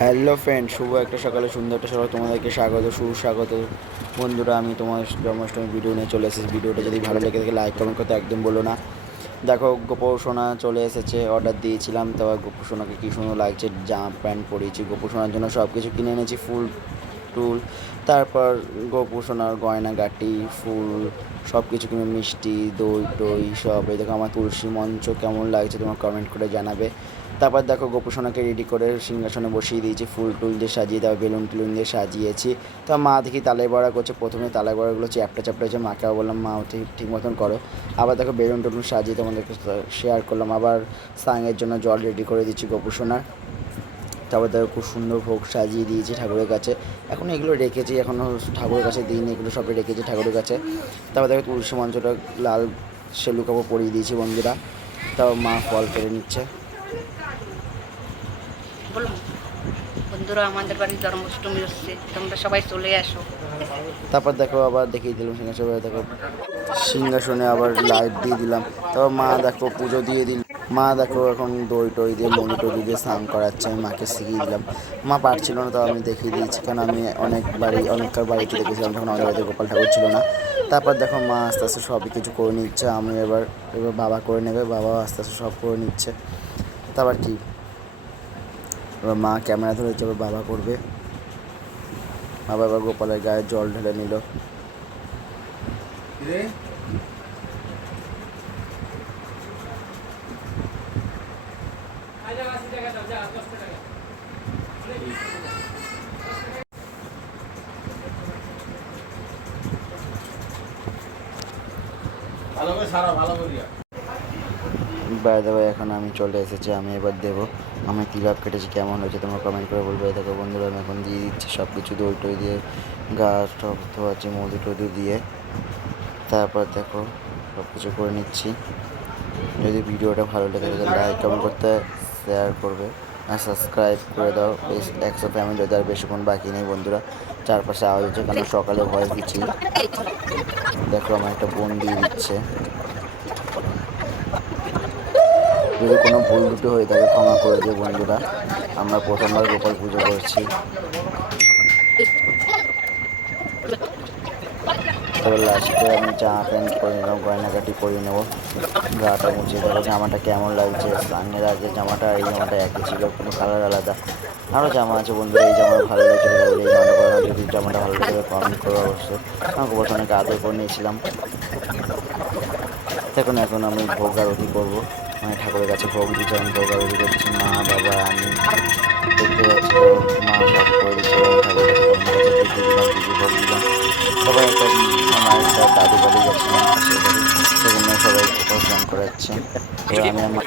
Hello friend, শুভ একটা সকালে সুন্দর একটা সকালে তোমাদেরকে স্বাগত সুস্বাগত। বন্ধুরা, আমি তোমার জন্মাষ্টমী ভিডিও নিয়ে চলে এসেছি। ভিডিওটা যদি ভালো লেগে থাকে লাইক কমেন্ট করতে একদম বলো না। দেখো, গোপোষণা চলে এসেছে, অর্ডার দিয়েছিলাম। তারপর গোপোষণাকে কী সুন্দর লাগছে, জামা প্যান্ট পরিয়েছি। গোপোষণার জন্য সব কিছু কিনে এনেছি, ফুল টুল, তারপর গোপোষণার গয়নাগাটি, ফুল, সব কিছু কিনে, মিষ্টি, দই টই সব। এই দেখো আমার তুলসী মঞ্চ কেমন লাগছে তোমার কমেন্ট করে জানাবে। তারপর দেখো গোপোষণাকে রেডি করে সিংহাসনে বসিয়ে দিয়েছি, ফুল টুল দিয়ে সাজিয়ে, তারপর বেলুন টেলুন দিয়ে সাজিয়েছি। তা মা দেখি তালাই বড়া করছে। প্রথমে তালাই বড়াগুলো চ্যাপটা চ্যাপটা হচ্ছে, মাকেও বললাম মা ঠিক ঠিক মতন করো। আবার দেখো বেলুন টেলুন সাজিয়ে তোমাদেরকে শেয়ার করলাম। আবার স্নানের জন্য জল রেডি করে দিচ্ছি গোপোষণার। তারপর দেখো খুব সুন্দর ভোগ সাজিয়ে দিয়েছি ঠাকুরের কাছে। এখন এগুলো রেখেছি, এখনও ঠাকুরের কাছে দিইনি, এগুলো সবই রেখেছি ঠাকুরের কাছে। তারপর দেখো তুলসী মঞ্চটা লাল সেলু কাপড় পরিয়ে দিয়েছি বন্ধুরা। তারপর মা ফল কেড়ে নিচ্ছে। বলুন বন্ধুরা, আমাদের বাড়ির জন্মাষ্টমী হচ্ছে, তোমরা সবাই চলে আসো। তারপর দেখো আবার দেখিয়ে দিলাম সিংহাসনে। দেখো সিংহাসনে আবার লাইট দিয়ে দিলাম। তারপর মা দেখো পুজো দিয়ে দিল। মা দেখো এখন দই টই দিয়ে মধু টই দিয়ে স্নান করাচ্ছে, আমি মাকে শিখিয়ে দিলাম। মা পারছিল না, তাও আমি দেখিয়ে দিয়েছি, কারণ আমি অনেককার বাড়িতে দেখেছিলাম যখন আমাদের বাড়িতে গোপাল ঠাকুর ছিল না। তারপর দেখো মা আস্তে আস্তে সবই কিছু করে নিচ্ছে। আমি এবার বাবা করে নেবে, বাবাও আস্তে আস্তে সব করে নিচ্ছে। তারপর কি, এবার মা ক্যামেরা ধরেছে, এবার বাবা করবে। বাবা এবার গোপালের গায়ে জল ঢেলে নিল। বাই দ্য ওয়ে, এখন আমি চলে এসেছি, আমি এবার দেবো। আমি তিলক কেটেছি, কেমন হয়েছে তোমরা কমেন্ট করে বলবে। দেখো বন্ধুরা, আমি এখন দিয়ে দিচ্ছি সব কিছু, দই টই দিয়ে গা সব ধোয়াচ্ছি মধু টধু দিয়ে। তারপর দেখো সব কিছু করে নিচ্ছি। যদি ভিডিওটা ভালো লেগে থাকে লাইক কমেন্ট করতে, শেয়ার করবে আর সাবস্ক্রাইব করে দাও। বেশ 100 ফ্যামিলি হতে আর বেশিক্ষণ বাকি নেই বন্ধুরা। চারপাশে আওয়াজ হচ্ছে, কারণ সকালে ভয়েস দিচ্ছি। দেখো আমার একটা বোন দিয়ে দিচ্ছে। যদি কোনো ভুল ত্রুটি হয়ে থাকে ক্ষমা করে দিও বন্ধুরা, আমরা প্রথমবার গোপাল পুজো করছি। তবে লাস্টে আমি জামা প্যান্ট পরে নিলাম, গয়নাকাটি পরিয়ে নেবো, গাটা মুছে। দেখো জামাটা কেমন লাগছে, স্নানের আগে জামাটা আর এই জামাটা একই ছিল, কোনো কালার আলাদা। আরও জামা আছে বন্ধুরা, এই জামাটা ভালো লাগছে তাহলে এই জামাটা পরে। যদি জামাটা ভালো লাগে কমেন্ট করো অবশ্যই। আমাকে বলতে অনেক আদর করে নিয়েছিলাম। এখন আমি ভোগ আরতি করবো, মানে ঠাকুরের কাছে ভোগ দিচ্ছি, আমি ভোগ আরতি করছি। মা বাবা আমি দেখতে পাচ্ছি, তো মা সব করে দিচ্ছে। আমি ঠাকুরের কাছে ঠাকুরের কাছে দিদি দিলাম, দিদি ভোগ দিলাম। সবাই একটা আমার একটা দাদু বাড়ি গেছিলাম পাশের বাড়ি, সেখানে সবাই ভোগ দান করাচ্ছে। তো আমি আমার